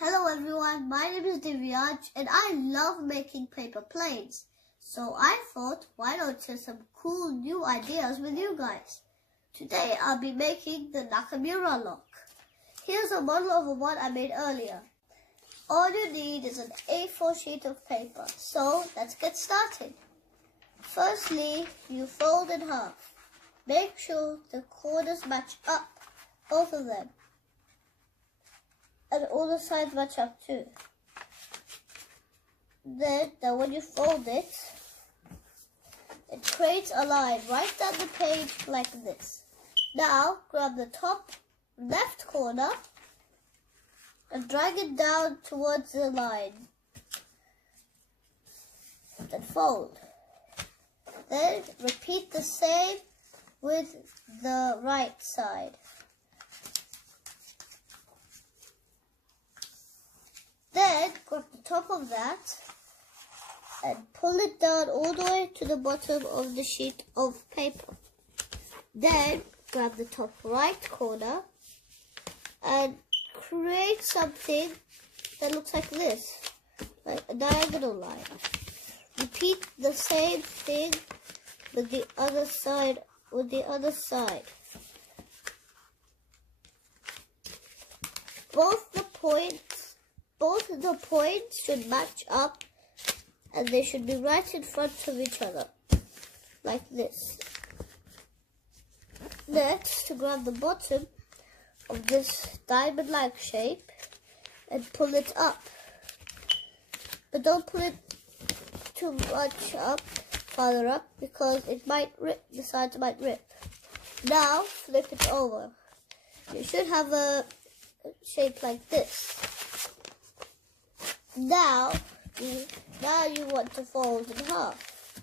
Hello everyone, my name is Divyansh and I love making paper planes. So I thought, why not share some cool new ideas with you guys. Today I'll be making the NAKAMURA lock. Here's a model of one I made earlier. All you need is an A4 sheet of paper. So let's get started. Firstly, you fold in half. Make sure the corners match up, both of them. And all the sides match up too. Then when you fold it, it creates a line right down the page like this. Now grab the top left corner and drag it down towards the line. Then fold. Then repeat the same with the right side. Then grab the top of that and pull it down all the way to the bottom of the sheet of paper. Then grab the top right corner and create something that looks like this, like a diagonal line. Repeat the same thing with the other side. Both the points should match up and they should be right in front of each other, like this. Next, grab the bottom of this diamond-like shape and pull it up. But don't pull it too much up, farther up, because it might rip, the sides might rip. Now, flip it over. You should have a shape like this. Now you want to fold in half.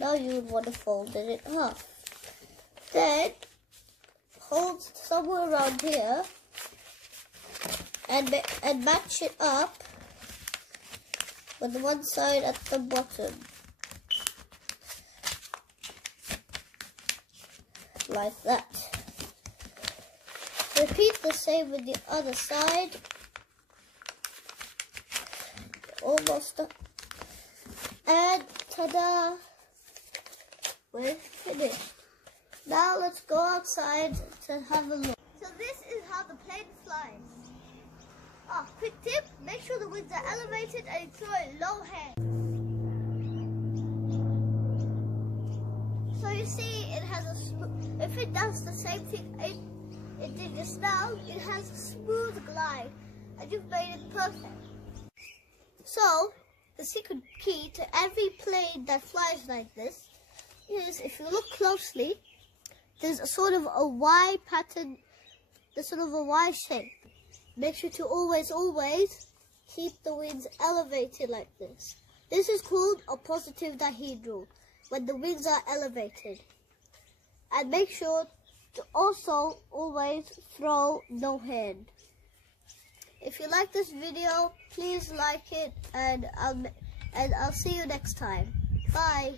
Now you would want to fold it in half. Then hold somewhere around here and match it up with one side at the bottom, like that. Repeat the same with the other side. Almost done. And ta-da! We're finished. Now let's go outside to have a look. So this is how the plane flies. Quick tip, make sure the wings are elevated and you throw it low head. So you see it has a if it does the same thing it did just now, it has a smooth glide and you've made it perfect. So, the secret key to every plane that flies like this is, if you look closely, there's a sort of a Y pattern, there's sort of a Y shape. Make sure to always keep the wings elevated like this. This is called a positive dihedral, when the wings are elevated. And make sure to also always throw no hand. If you like this video, please like it and I'll see you next time. Bye.